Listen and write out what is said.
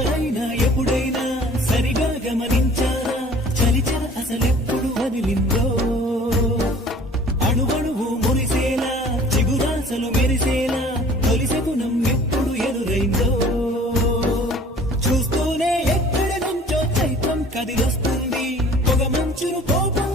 ఎవరైనా ఎప్పుడైనా సరిగా గమనించారా చలిచర అసలెప్పుడు వదిలిందో అణువణువు మురిసేలా చిగురాసలు మెరిసేలా తొలిసెగుణం ఎప్పుడు ఎదురైందో చూస్తూనే ఎక్కడి నుంచో చైత్రం కదిలొస్తుంది పొగ మంచును కోపం